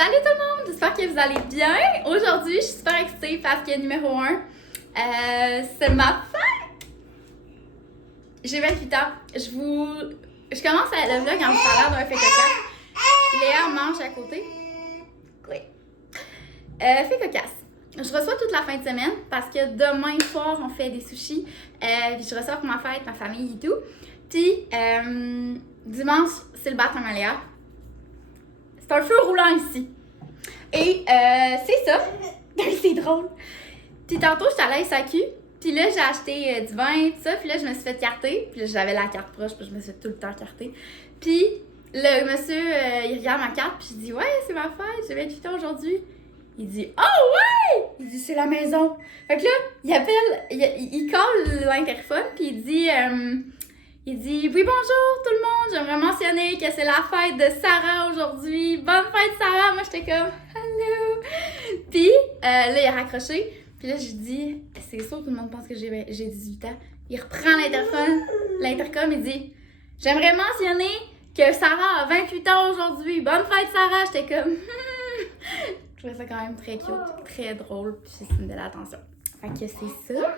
Salut tout le monde, j'espère que vous allez bien. Aujourd'hui, je suis super excitée parce que numéro 1, c'est ma fête. J'ai 28 ans. Je commence le vlog en vous parlant d'un fait cocasse. Léa mange à côté. Oui. Fait cocasse. Je reçois toute la fin de semaine parce que demain soir, on fait des sushis. Puis je reçois pour ma fête, ma famille et tout. Puis dimanche, c'est le baptême à Léa. C'est un feu roulant ici. Et c'est ça. C'est drôle. Puis tantôt, j'étais allée à SAQ. Puis là, j'ai acheté du vin et tout ça. Puis là, je me suis fait carter. Puis là, j'avais la carte proche. Puis je me suis fait tout le temps carter. Puis le monsieur, il regarde ma carte. Puis je dis, ouais, c'est ma fête. J'ai 28 ans aujourd'hui. Il dit, oh ouais! Il dit, c'est la maison. Fait que là, il appelle, il colle l'interphone. Puis il dit, oui, bonjour tout le monde, j'aimerais mentionner que c'est la fête de Sarah aujourd'hui. Bonne fête, Sarah! Moi, j'étais comme, hello! Puis là, il a raccroché. Puis là, je dis, c'est sûr que tout le monde pense que j'ai 18 ans. Il reprend l'intercom, il dit, j'aimerais mentionner que Sarah a 28 ans aujourd'hui. Bonne fête, Sarah! J'étais comme, je trouvais ça quand même très cute, très drôle. Puis c'est une belle attention. Fait que c'est ça.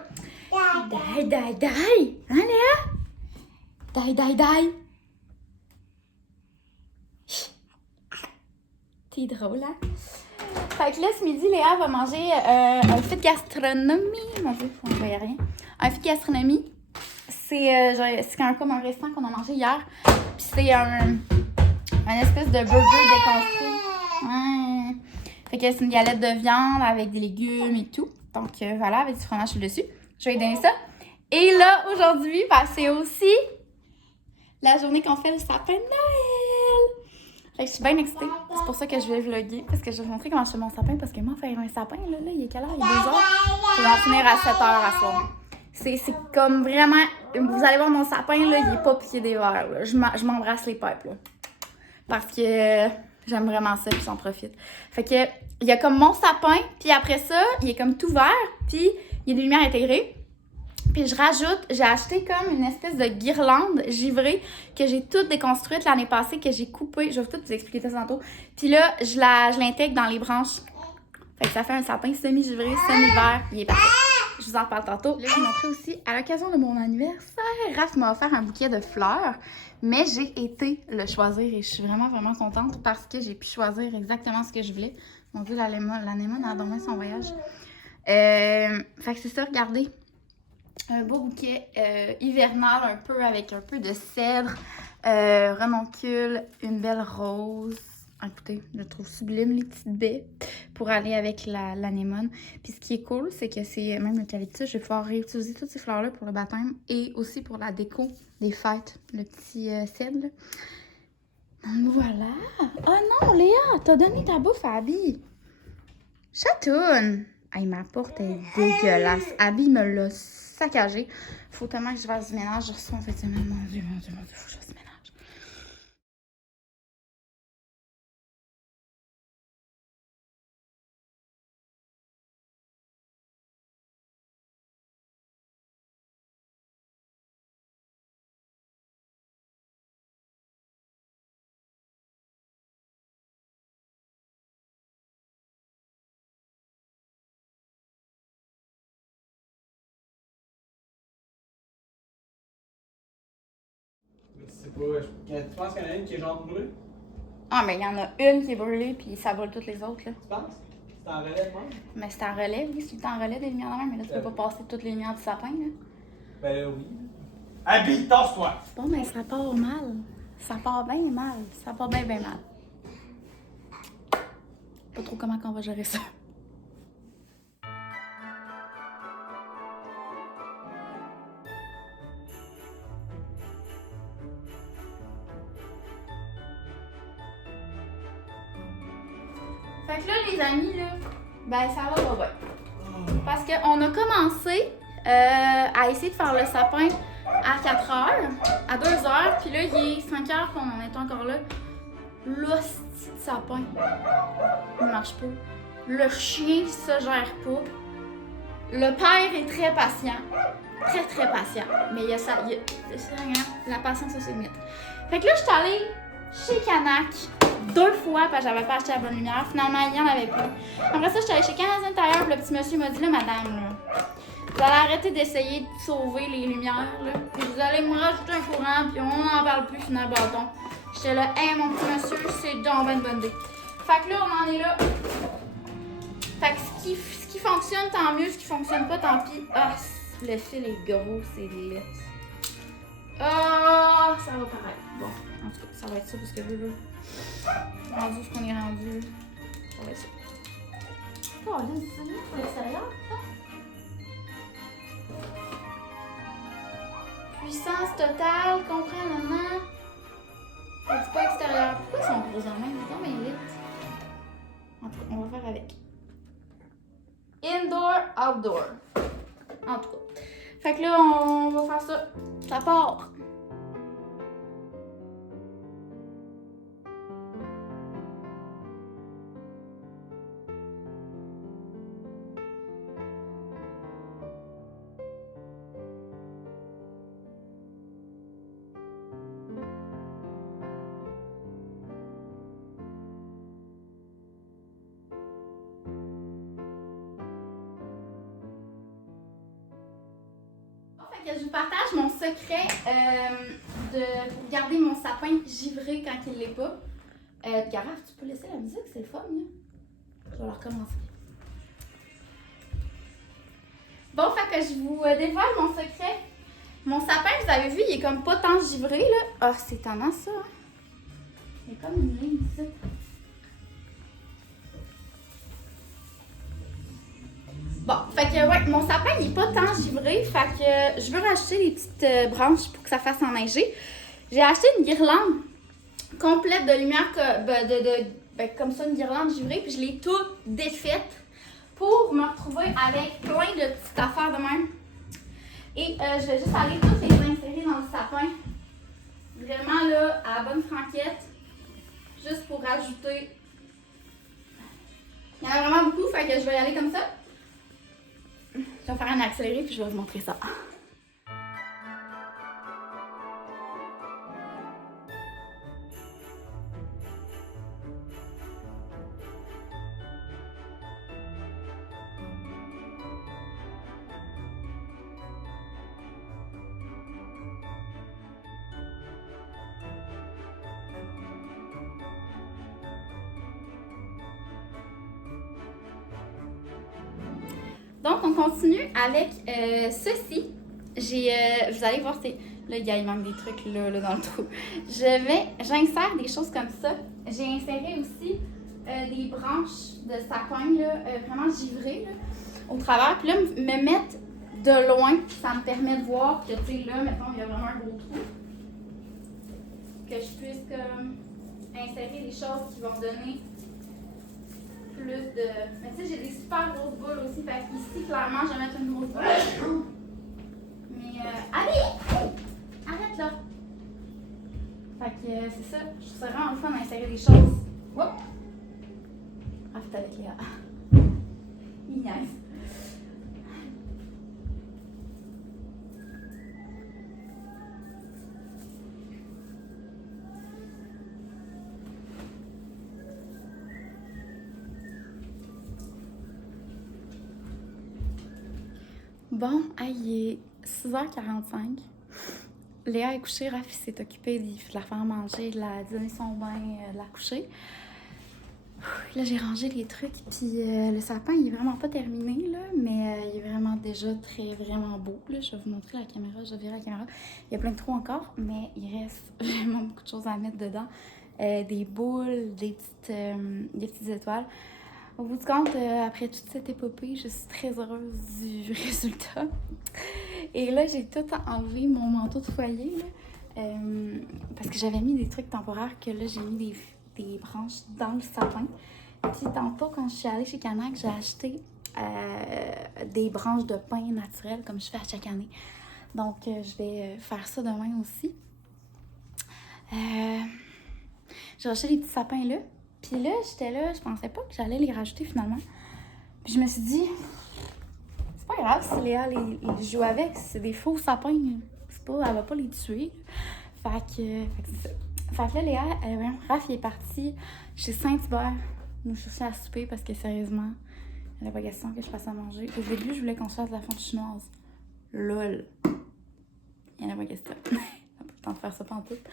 Die! Hein, Léa? Die! T'es drôle, hein? Fait que là, ce midi, Léa va manger un fit gastronomie. Mon Dieu, on ne voyait rien. Un fit gastronomie. C'est comme un restaurant qu'on a mangé hier. Puis c'est un espèce de burger déconstruit. Ouais. Fait que c'est une galette de viande avec des légumes et tout. Donc voilà, avec du fromage sur le dessus. Je vais lui donner ça. Et là, aujourd'hui, c'est aussi la journée qu'on fait le sapin de Noël! Fait que je suis bien excitée. C'est pour ça que je vais vlogger. Parce que je vais vous montrer comment je fais mon sapin. Parce que moi, faire un sapin, là, il est quelle heure? Il est 2h. Je vais en finir à 7h à soir. C'est comme vraiment... Vous allez voir mon sapin, là, il est pas piqué des verres. Là. Je m'embrasse les pipes, là. Parce que j'aime vraiment ça, puis j'en profite. Fait que, il y a comme mon sapin, puis après ça, il est comme tout vert, puis il y a des lumières intégrées. Puis j'ai acheté comme une espèce de guirlande givrée que j'ai toute déconstruite l'année passée, que j'ai coupée. Je vais tout vous expliquer ça tantôt. Puis là, je l'intègre dans les branches. Fait que ça fait un sapin semi-givré, semi-vert. Il est parfait. Je vous en reparle tantôt. Là, je vous montrer aussi, à l'occasion de mon anniversaire, Raph m'a offert un bouquet de fleurs. Mais j'ai été le choisir et je suis vraiment, vraiment contente parce que j'ai pu choisir exactement ce que je voulais. Mon Dieu, l'anémone a dormi son voyage. Fait que c'est ça, regardez. Un beau bouquet hivernal un peu avec un peu de cèdre, renoncule, une belle rose. Écoutez, je trouve sublime les petites baies pour aller avec l'anémone. Puis ce qui est cool, c'est que c'est même l'eucalyptus. Je vais pouvoir réutiliser toutes ces fleurs-là pour le baptême et aussi pour la déco des fêtes. Le petit cèdre. Donc voilà. Oh non, Léa, t'as donné ta bouffe à Abby. Chatoune. Hey, ma porte est dégueulasse. Abby me l'a saccagé. Faut tellement que je fasse du ménage. Je reçois en fait semaine. Mon Dieu, faut que je fasse du ménage. C'est pas. Tu penses qu'il y en a une qui est genre brûlée? Ah, mais il y en a une qui est brûlée, puis ça brûle toutes les autres, là. Tu penses? C'est en relais de même? Mais c'est en relais, oui, c'est tout le temps en relais des lumières de même, mais là, tu peux pas passer toutes les lumières du sapin, là. Ben oui. Abby, tasse-toi! Bon, mais ça part mal. Ça part bien mal. Ça part bien mal. Pas trop comment qu'on va gérer ça. Fait que là, les amis, là, ben ça va pas bien. Parce qu'on a commencé à essayer de faire le sapin à 4h, à 2h, puis là, il est 5h qu'on en est encore là. L'hostie de sapin, il marche pas. Le chien se gère pas. Le père est très patient. Très, très patient. Mais il y a la patience, ça, c'est limite. Fait que là, je suis allée chez Canac 2 fois parce que j'avais pas acheté la bonne lumière. Finalement, il y en avait plus. Après ça, j'étais allée chez Canadien Tire, le petit monsieur m'a dit, là, madame, là, vous allez arrêter d'essayer de sauver les lumières, là. Puis vous allez me rajouter un courant, puis on n'en parle plus, final bâton. J'étais là, hey, mon petit monsieur, c'est donc ben une bonne idée. Fait que là, on en est là. Fait que ce qui fonctionne, tant mieux. Ce qui fonctionne pas, tant pis. Ah, le fil est gros, c'est laid. Ah, ça va paraître. Bon, en tout cas, ça va être ça parce que là, rendu ce qu'on est rendu, ça va être ça. Oh, là, c'est mieux pour l'extérieur, ça. Puissance totale, comprends, maman. Ça dit pas extérieur. Pourquoi ils sont gros en même? Ils sont bien vite. En tout cas, on va faire avec. Indoor, outdoor. En tout cas. Fait que là, on va faire ça. Ça part. Que je vous partage mon secret pour garder mon sapin givré quand il l'est pas. Garaf, tu peux laisser la musique, c'est le fun, là. Je vais la recommencer. Bon, fait que je vous dévoile mon secret. Mon sapin, vous avez vu, il est comme pas tant givré, là. Ah, c'est étonnant, ça. Il y a comme une ligne ici. Bon, fait que ouais, mon sapin il est pas tant givré, fait que je veux racheter les petites branches pour que ça fasse enneiger. J'ai acheté une guirlande complète de lumière comme ça, une guirlande givrée, puis je l'ai toute défaite pour me retrouver avec plein de petites affaires de même. Et je vais juste aller toutes les insérer dans le sapin, vraiment là, à la bonne franquette, juste pour rajouter. Il y en a vraiment beaucoup, fait que je vais y aller comme ça. Je vais faire un accéléré puis je vais vous montrer ça. Donc, on continue avec ceci. Vous allez voir, là, il manque des trucs là, dans le trou. J'insère des choses comme ça. J'ai inséré aussi des branches de sapin, là, vraiment givrées, là, au travers. Puis là, me mettre de loin, ça me permet de voir que, tu sais, là, mettons, il y a vraiment un gros trou. Que je puisse comme insérer des choses qui vont donner plus de... Mais tu sais, j'ai des super grosses boules aussi. Fait qu'ici, clairement, je vais mettre une grosse boule. Mais, allez! Arrête là! Fait que c'est ça. Je trouve vraiment le fun d'insérer des choses. Woup! Ah, fait avec Léa. Il niaise. Bon, il est 6h45. Léa est couchée, Raph s'est occupé de la faire manger, de la donner son bain, de la coucher. Là, j'ai rangé les trucs, puis le sapin, il est vraiment pas terminé, là, mais il est vraiment déjà vraiment beau. Là. Je vais vous montrer la caméra, je vais virer la caméra. Il y a plein de trous encore, mais il reste vraiment beaucoup de choses à mettre dedans. Des boules, des petites étoiles. Au bout du compte, après toute cette épopée, je suis très heureuse du résultat. Et là, j'ai tout enlevé mon manteau de foyer, là, parce que j'avais mis des trucs temporaires que là, j'ai mis des branches dans le sapin. Puis tantôt, quand je suis allée chez Canac, j'ai acheté des branches de pin naturel, comme je fais à chaque année. Donc, je vais faire ça demain aussi. J'ai acheté les petits sapins là. Puis là, j'étais là, je pensais pas que j'allais les rajouter finalement. Puis je me suis dit, c'est pas grave si Léa les joue avec, c'est des faux sapins. C'est pas, elle va pas les tuer. Fait que c'est ça. Fait que là, Léa, Raph, il est parti chez Saint-Hubert nous chercher à souper parce que sérieusement, il n'y a pas question que je fasse à manger. Au début, je voulais qu'on se fasse de la fonte chinoise. LOL. Il n'y en a pas question. On n'a pas le temps de faire ça pantoute.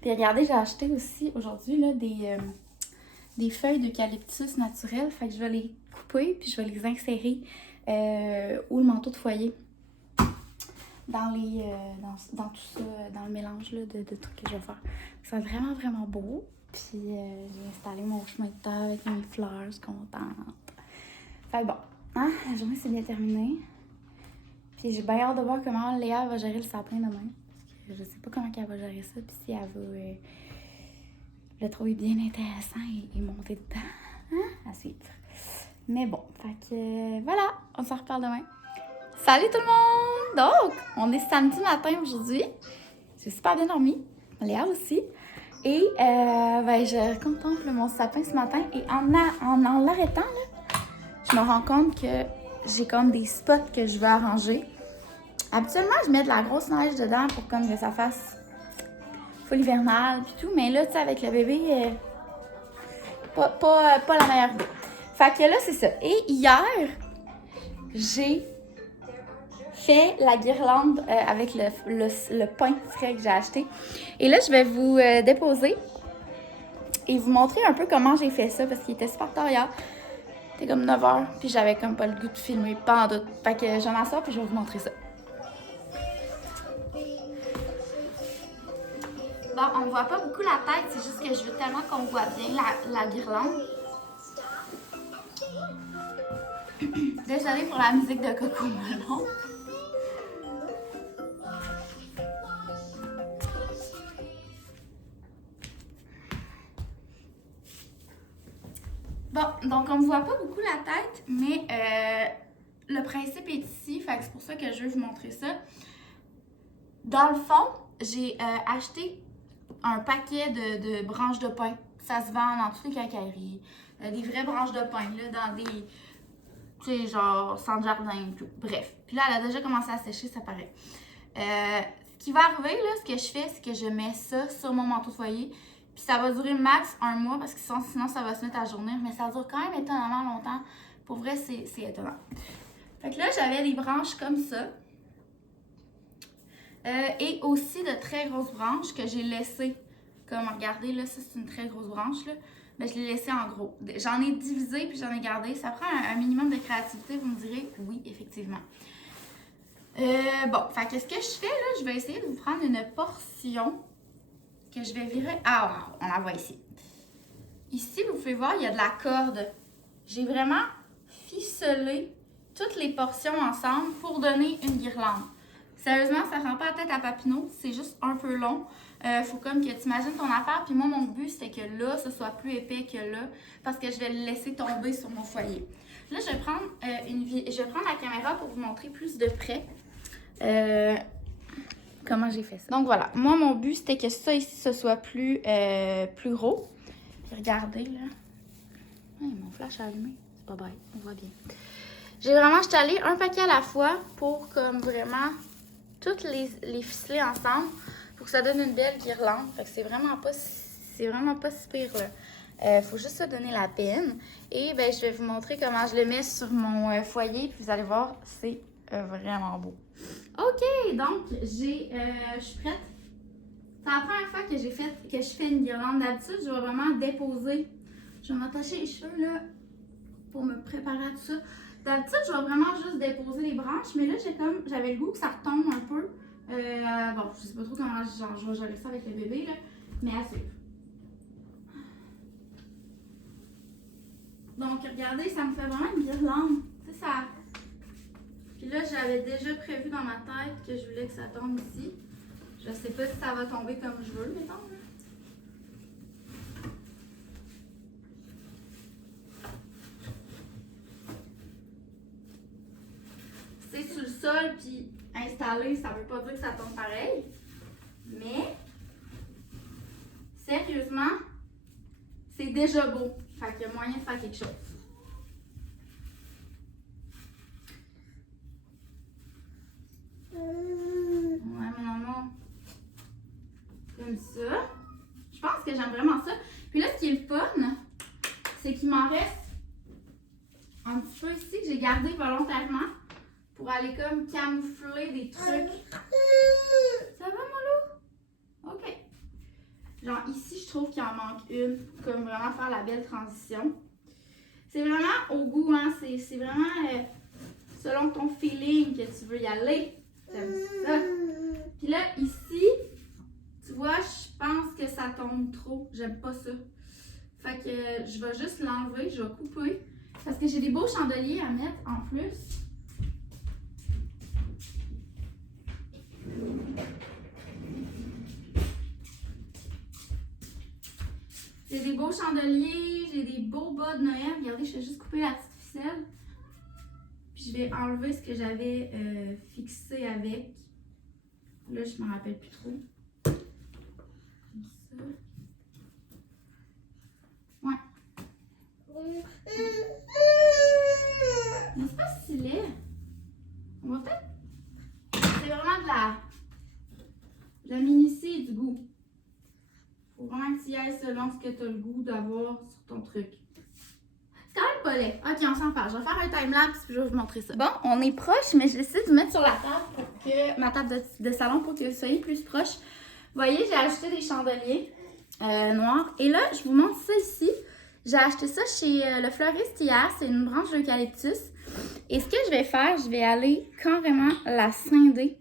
Puis regardez, j'ai acheté aussi aujourd'hui là, des feuilles d'eucalyptus naturelles. Fait que je vais les couper puis je vais les insérer ou le manteau de foyer dans dans tout ça, dans le mélange là, de trucs que je vais faire. Ça va être vraiment beau. Puis j'ai installé mon chemin de terre avec mes fleurs, je suis contente. Fait que bon, hein, la journée s'est bien terminée. Puis j'ai bien hâte de voir comment Léa va gérer le sapin demain. Parce que je sais pas comment elle va gérer ça. Puis si elle va le trouver bien intéressant et monter dedans. Hein? À suivre. Mais bon, fait que voilà, on s'en reparle demain. Salut tout le monde! Donc, on est samedi matin aujourd'hui. J'ai super bien dormi. Léa aussi. Et je contemple mon sapin ce matin. Et en l'arrêtant, là, je me rends compte que j'ai comme des spots que je veux arranger. Habituellement, je mets de la grosse neige dedans pour comme que ça fasse full hivernal puis tout. Mais là, tu sais, avec le bébé, pas la meilleure idée. Fait que là, c'est ça. Et hier, j'ai fait la guirlande avec le pain frais que j'ai acheté. Et là, je vais vous déposer et vous montrer un peu comment j'ai fait ça parce qu'il était super tard hier. C'était comme 9h, puis j'avais comme pas le goût de filmer, pas en doute. Fait que je vais m'asseoir puis je vais vous montrer ça. Bon, on voit pas beaucoup la tête, c'est juste que je veux tellement qu'on voit bien la guirlande. Désolée pour la musique de Coco Melon. Bon, donc on ne voit pas beaucoup la tête, mais le principe est ici, fait que c'est pour ça que je veux vous montrer ça. Dans le fond, j'ai acheté un paquet de branches de pin. Ça se vend dans toutes les quincailleries. Des vraies branches de pin, là, dans des, tu sais, genre, sans jardin et tout. Bref. Puis là, elle a déjà commencé à sécher, ça paraît. Ce qui va arriver, là, ce que je fais, c'est que je mets ça sur mon manteau de foyer. Puis ça va durer max 1 mois parce que sinon ça va se mettre à journir. Mais ça dure quand même étonnamment longtemps. Pour vrai, c'est étonnant. Fait que là, j'avais des branches comme ça. Et aussi de très grosses branches que j'ai laissées. Comme, regardez, là, ça c'est une très grosse branche, là. Mais je l'ai laissée en gros. J'en ai divisé puis j'en ai gardé. Ça prend un minimum de créativité, vous me direz. Oui, effectivement. Bon, fait que ce que je fais, là, je vais essayer de vous prendre une portion que je vais virer. Ah, wow, on la voit ici. Ici, vous pouvez voir, il y a de la corde. J'ai vraiment ficelé toutes les portions ensemble pour donner une guirlande. Sérieusement, ça rend pas la tête à Papineau, c'est juste un peu long. Faut comme que tu imagines ton affaire. Puis moi, mon but, c'était que là, ce soit plus épais que là, parce que je vais le laisser tomber sur mon foyer. Là, je vais prendre, la caméra pour vous montrer plus de près comment j'ai fait ça. Donc voilà, moi, mon but, c'était que ça ici, ce soit plus gros. Puis regardez, là. Mon flash a allumé. C'est pas bête, on voit bien. J'ai vraiment jeté un paquet à la fois pour comme vraiment toutes les ficeler ensemble pour que ça donne une belle guirlande. Fait que c'est vraiment pas si pire là. Faut juste se donner la peine. Et ben je vais vous montrer comment je le mets sur mon foyer. Puis vous allez voir, c'est vraiment beau. Ok, donc je suis prête. C'est la première fois que je fais une guirlande. D'habitude, je vais vraiment déposer. Je vais m'attacher les cheveux là pour me préparer à tout ça. D'habitude, je vais vraiment juste déposer les branches, mais là, j'avais le goût que ça retombe un peu. Bon, je sais pas trop comment je vais gérer ça avec le bébé, là, mais à suivre. Donc, regardez, ça me fait vraiment une guirlande. Tu sais, ça... Puis là, j'avais déjà prévu dans ma tête que je voulais que ça tombe ici. Je sais pas si ça va tomber comme je veux, mettons, là. Sur le sol puis installé, ça veut pas dire que ça tombe pareil. Mais sérieusement, c'est déjà beau. Fait qu'il y a moyen de faire quelque chose. Ouais, mais maman. Comme ça. Je pense que j'aime vraiment ça. Puis là, ce qui est le fun, c'est qu'il m'en reste un petit peu ici que j'ai gardé volontairement pour aller comme camoufler des trucs. Ça va, mon loup? OK. Genre ici, je trouve qu'il en manque une pour comme vraiment faire la belle transition. C'est vraiment au goût, hein? C'est vraiment selon ton feeling que tu veux y aller. T'aimes ça? Puis là, ici, tu vois, je pense que ça tombe trop. J'aime pas ça. Fait que je vais juste l'enlever, je vais couper. Parce que j'ai des beaux chandeliers à mettre en plus. J'ai des beaux chandeliers, j'ai des beaux bas de Noël. Regardez, je vais juste couper la petite ficelle. Puis je vais enlever ce que j'avais fixé avec. Là, je m'en rappelle plus trop. Comme ça. Ouais. Mais c'est pas si laid. On va peut-être. C'est vraiment de la minutie et du goût. Faut vraiment que tu y ailles selon ce que tu as le goût d'avoir sur ton truc. C'est quand même pas laid. Ok, on s'en parle. Je vais faire un timelapse puis je vais vous montrer ça. Bon, on est proche, mais je décide de vous mettre sur la table pour que ma table de salon pour que vous soyez plus proche. Vous voyez, j'ai acheté des chandeliers noirs. Et là, je vous montre ça ici. J'ai acheté ça chez le fleuriste hier. C'est une branche d'eucalyptus. Et ce que je vais faire, je vais aller carrément la scinder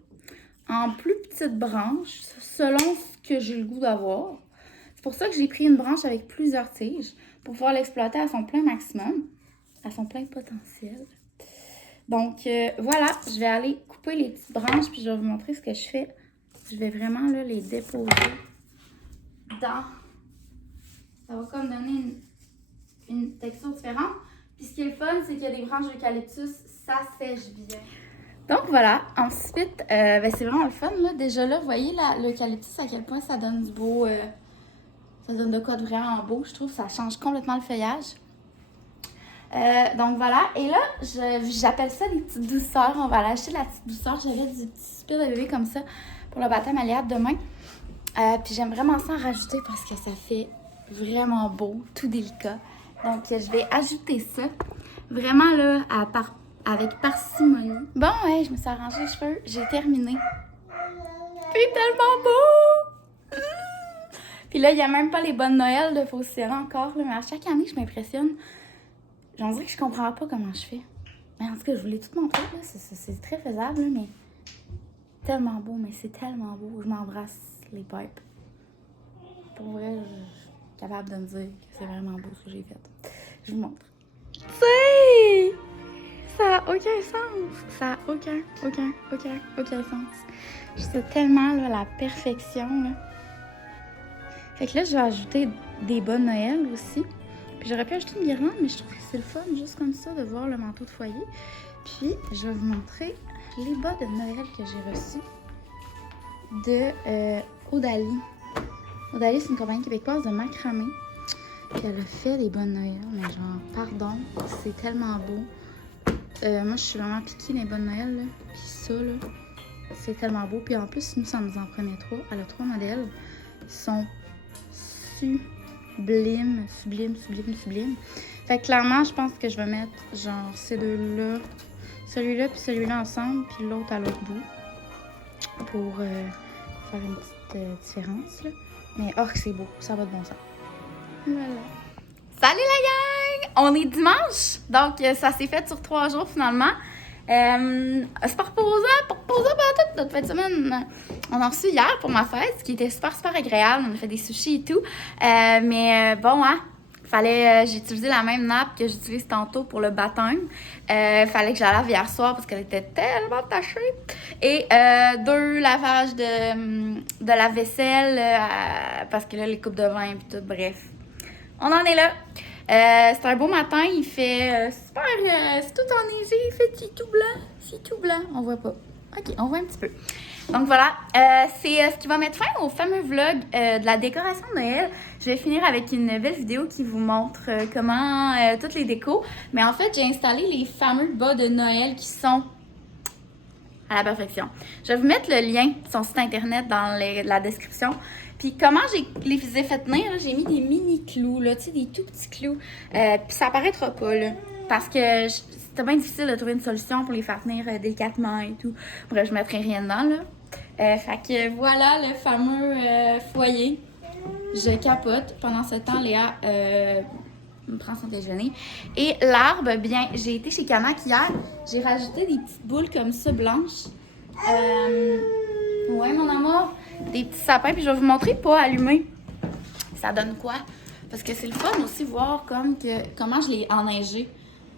en plus petites branches selon ce que j'ai le goût d'avoir. C'est pour ça que j'ai pris une branche avec plusieurs tiges pour pouvoir l'exploiter à son plein maximum, à son plein potentiel. Donc voilà, je vais aller couper les petites branches puis je vais vous montrer ce que je fais. Je vais vraiment là, les déposer dans... Ça va comme donner une texture différente. Puis ce qui est le fun, c'est qu'il y a des branches d'eucalyptus, ça sèche bien. Donc voilà, ensuite, c'est vraiment le fun là. Déjà là, vous voyez l'eucalyptus à quel point ça donne du beau... ça donne de quoi de vraiment beau, je trouve. Ça change complètement le feuillage. Donc voilà, et là, j'appelle ça des petites douceurs. On va aller acheter de la petite douceur. J'avais du petit soupir de bébé comme ça pour le baptême à Léa demain. Puis j'aime vraiment ça en rajouter parce que ça fait vraiment beau, tout délicat. Donc je vais ajouter ça vraiment là avec parcimonie. Bon, ouais, je me suis arrangé les cheveux, j'ai terminé. C'est tellement beau! Puis là, il n'y a même pas les bonnes Noël de Faucella encore, là, mais à chaque année, je m'impressionne. J'en dirais que je comprends pas comment je fais. Mais en tout cas, je voulais tout montrer, là. C'est très faisable, là, mais tellement beau, mais c'est tellement beau. Je m'embrasse les pipes. Pour vrai, je suis capable de me dire que c'est vraiment beau ce que j'ai fait. Je vous montre. Tu sais! Ça n'a aucun sens. Ça n'a aucun sens. Je sais tellement, là, la perfection, là. Fait que là, je vais ajouter des bas de Noël aussi. Puis j'aurais pu ajouter une guirlande, mais je trouve que c'est le fun, juste comme ça, de voir le manteau de foyer. Puis, je vais vous montrer les bas de Noël que j'ai reçus de Odalie. Odalie, c'est une compagnie québécoise de macramé. Puis elle a fait des bas de Noël, mais genre, pardon, c'est tellement beau. Moi, je suis vraiment piquée des bas de Noël, là. Puis ça, là, c'est tellement beau. Puis en plus, nous, ça nous en prenait 3. Elle a 3 modèles. Ils sont sublime. Fait que clairement, je pense que je vais mettre genre ces deux-là, celui-là puis celui-là ensemble, puis l'autre à l'autre bout pour faire une petite différence, là. Mais oh, que c'est beau, ça va de bon sens. Voilà. Salut la gang! On est dimanche, donc ça s'est fait sur 3 jours finalement. C'est pas reposant pendant toute notre fin de semaine. On a reçu hier pour ma fête, ce qui était super agréable. On a fait des sushis et tout. Mais bon, hein, j'ai utilisé la même nappe que j'utilise tantôt pour le baptême. Fallait que je la lave hier soir parce qu'elle était tellement tachée. Et 2 lavages de la vaisselle parce que là, les coupes de vin et tout, bref. On en est là. C'est un beau matin, il fait super, c'est tout enneigé, il fait c'est tout blanc, on voit pas. Ok, on voit un petit peu. Donc voilà, c'est ce qui va mettre fin au fameux vlog de la décoration de Noël. Je vais finir avec une belle vidéo qui vous montre comment toutes les décos. Mais en fait, j'ai installé les fameux bas de Noël qui sont à la perfection. Je vais vous mettre le lien de son site internet dans la description. Puis comment je les ai fait tenir, j'ai mis des mini clous, là, tu sais, des tout petits clous. Puis ça apparaîtra pas, là, parce que c'était bien difficile de trouver une solution pour les faire tenir délicatement et tout. Bref, je mettrai rien dedans, là. Fait que voilà le fameux foyer. Je capote. Pendant ce temps, Léa me prend son déjeuner. Et l'arbre, bien, j'ai été chez Canac hier. J'ai rajouté des petites boules comme ça, blanches. Ouais, mon amour. Des petits sapins. Puis je vais vous montrer pas allumé. Ça donne quoi? Parce que c'est le fun aussi voir comment je l'ai enneigé.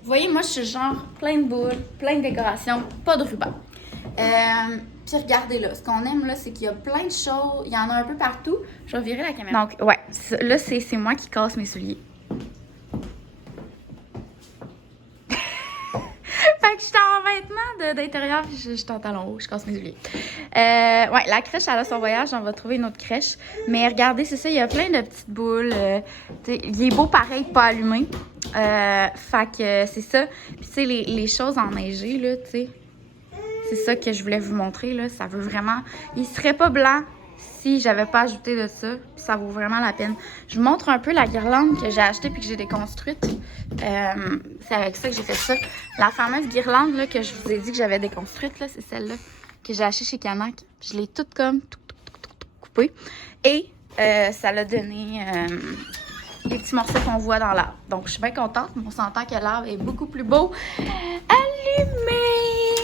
Vous voyez, moi, je suis genre plein de boules, plein de décorations, pas de ruban. Puis regardez là, ce qu'on aime là, c'est qu'il y a plein de choses, il y en a un peu partout. Je vais virer la caméra. Donc, ouais, là, c'est moi qui casse mes souliers. Fait que je suis en vêtements d'intérieur, puis je suis en talons hauts, je casse mes souliers. Ouais, la crèche, elle a son voyage, on va trouver une autre crèche. Mais regardez, c'est ça, il y a plein de petites boules. Il est beau pareil, pas allumé. Fait que c'est ça. Puis tu sais, les choses enneigées, là, tu sais. C'est ça que je voulais vous montrer, là. Ça veut vraiment... Il serait pas blanc si j'avais pas ajouté de ça. Puis ça vaut vraiment la peine. Je vous montre un peu la guirlande que j'ai achetée puis que j'ai déconstruite. C'est avec ça que j'ai fait ça. La fameuse guirlande, là, que je vous ai dit que j'avais déconstruite, là, c'est celle-là que j'ai achetée chez Canac. Je l'ai toute comme coupée. Et ça l'a donné... les petits morceaux qu'on voit dans l'arbre. Donc, je suis bien contente. On s'entend que l'arbre est beaucoup plus beau allumé.